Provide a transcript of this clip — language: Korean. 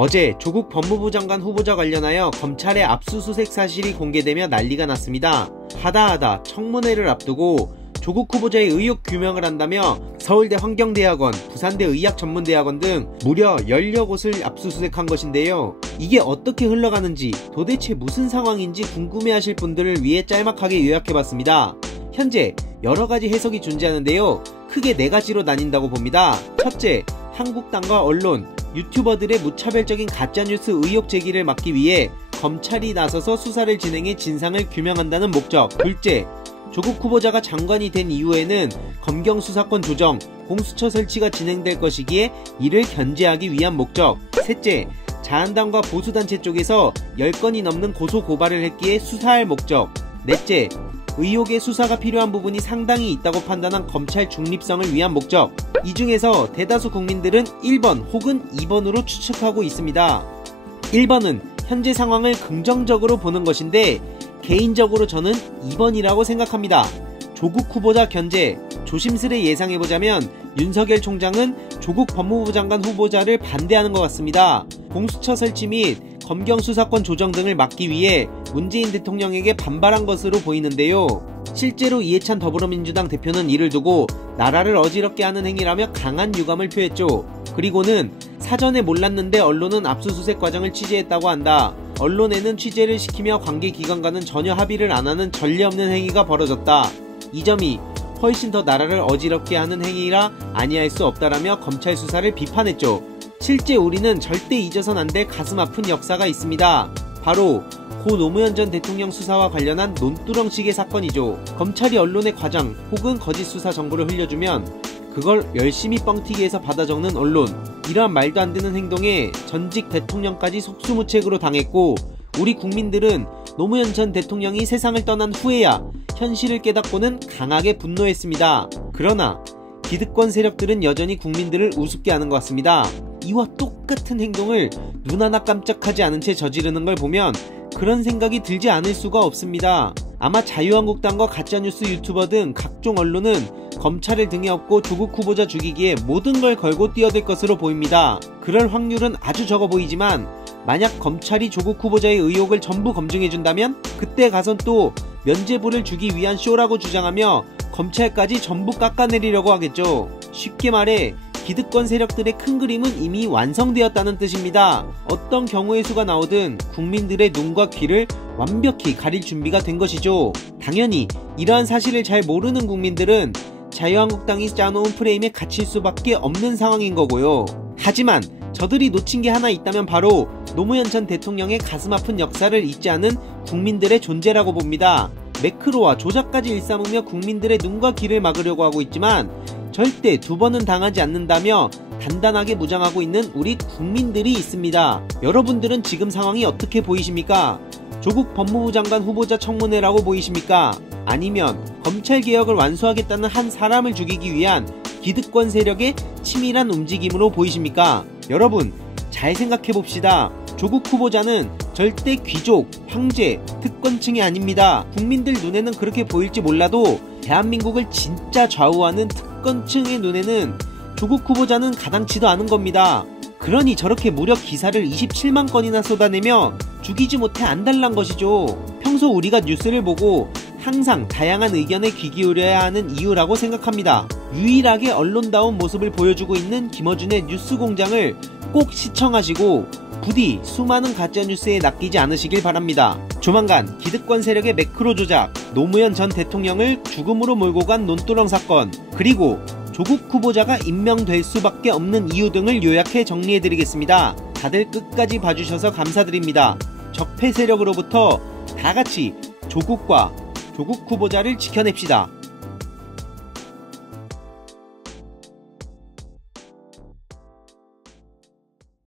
어제 조국 법무부 장관 후보자 관련하여 검찰의 압수수색 사실이 공개되며 난리가 났습니다. 하다하다 청문회를 앞두고 조국 후보자의 의혹 규명을 한다며 서울대 환경대학원, 부산대 의학전문대학원 등 무려 10여 곳을 압수수색한 것인데요. 이게 어떻게 흘러가는지, 도대체 무슨 상황인지 궁금해하실 분들을 위해 짤막하게 요약해봤습니다. 현재 여러가지 해석이 존재하는데요. 크게 4가지로 나뉜다고 봅니다. 첫째, 한국당과 언론, 유튜버들의 무차별적인 가짜뉴스 의혹 제기를 막기 위해 검찰이 나서서 수사를 진행해 진상을 규명한다는 목적. 둘째, 조국 후보자가 장관이 된 이후에는 검경 수사권 조정, 공수처 설치가 진행될 것이기에 이를 견제하기 위한 목적. 셋째, 자한당과 보수단체 쪽에서 10건이 넘는 고소고발을 했기에 수사할 목적. 넷째, 의혹의 수사가 필요한 부분이 상당히 있다고 판단한 검찰 중립성을 위한 목적. 이 중에서 대다수 국민들은 1번 혹은 2번으로 추측하고 있습니다. 1번은 현재 상황을 긍정적으로 보는 것인데 개인적으로 저는 2번이라고 생각합니다. 조국 후보자 견제, 조심스레 예상해보자면 윤석열 총장은 조국 법무부 장관 후보자를 반대하는 것 같습니다. 공수처 설치 및 검경 수사권 조정 등을 막기 위해 문재인 대통령에게 반발한 것으로 보이는데요. 실제로 이해찬 더불어민주당 대표는 이를 두고 나라를 어지럽게 하는 행위라며 강한 유감을 표했죠. 그리고는 사전에 몰랐는데 언론은 압수수색 과정을 취재했다고 한다. 언론에는 취재를 시키며 관계기관과는 전혀 합의를 안하는 전례 없는 행위가 벌어졌다. 이 점이 훨씬 더 나라를 어지럽게 하는 행위라 아니할 수 없다라며 검찰 수사를 비판했죠. 실제 우리는 절대 잊어선 안 될 가슴 아픈 역사가 있습니다. 바로 고 노무현 전 대통령 수사와 관련한 논두렁식의 사건이죠. 검찰이 언론의 과장 혹은 거짓 수사 정보를 흘려주면 그걸 열심히 뻥튀기해서 받아 적는 언론. 이러한 말도 안 되는 행동에 전직 대통령까지 속수무책으로 당했고 우리 국민들은 노무현 전 대통령이 세상을 떠난 후에야 현실을 깨닫고는 강하게 분노했습니다. 그러나 기득권 세력들은 여전히 국민들을 우습게 하는 것 같습니다. 이와 똑같은 행동을 눈 하나 깜짝하지 않은 채 저지르는 걸 보면 그런 생각이 들지 않을 수가 없습니다. 아마 자유한국당과 가짜뉴스 유튜버 등 각종 언론은 검찰을 등에 업고 조국 후보자 죽이기에 모든 걸 걸고 뛰어들 것으로 보입니다. 그럴 확률은 아주 적어 보이지만 만약 검찰이 조국 후보자의 의혹을 전부 검증해준다면 그때 가선 또 면죄부를 주기 위한 쇼라고 주장하며 검찰까지 전부 깎아내리려고 하겠죠. 쉽게 말해 기득권 세력들의 큰 그림은 이미 완성되었다는 뜻입니다. 어떤 경우의 수가 나오든 국민들의 눈과 귀를 완벽히 가릴 준비가 된 것이죠. 당연히 이러한 사실을 잘 모르는 국민들은 자유한국당이 짜놓은 프레임에 갇힐 수밖에 없는 상황인 거고요. 하지만 저들이 놓친 게 하나 있다면 바로 노무현 전 대통령의 가슴 아픈 역사를 잊지 않은 국민들의 존재라고 봅니다. 매크로와 조작까지 일삼으며 국민들의 눈과 귀를 막으려고 하고 있지만 절대 2번은 당하지 않는다며 단단하게 무장하고 있는 우리 국민들이 있습니다. 여러분들은 지금 상황이 어떻게 보이십니까? 조국 법무부 장관 후보자 청문회라고 보이십니까? 아니면 검찰개혁을 완수하겠다는 한 사람을 죽이기 위한 기득권 세력의 치밀한 움직임으로 보이십니까? 여러분 잘 생각해봅시다. 조국 후보자는 절대 귀족, 황제, 특권층이 아닙니다. 국민들 눈에는 그렇게 보일지 몰라도 대한민국을 진짜 좌우하는 특권층의 눈에는 조국 후보자는 가당치도 않은 겁니다. 그러니 저렇게 무려 기사를 27만 건이나 쏟아내며 죽이지 못해 안달난 것이죠. 평소 우리가 뉴스를 보고 항상 다양한 의견에 귀 기울여야 하는 이유라고 생각합니다. 유일하게 언론다운 모습을 보여주고 있는 김어준의 뉴스공장을 꼭 시청하시고 부디 수많은 가짜뉴스에 낚이지 않으시길 바랍니다. 조만간 기득권 세력의 매크로 조작, 노무현 전 대통령을 죽음으로 몰고 간 논두렁 사건, 그리고 조국 후보자가 임명될 수밖에 없는 이유 등을 요약해 정리해드리겠습니다. 다들 끝까지 봐주셔서 감사드립니다. 적폐 세력으로부터 다같이 조국과 조국 후보자를 지켜냅시다.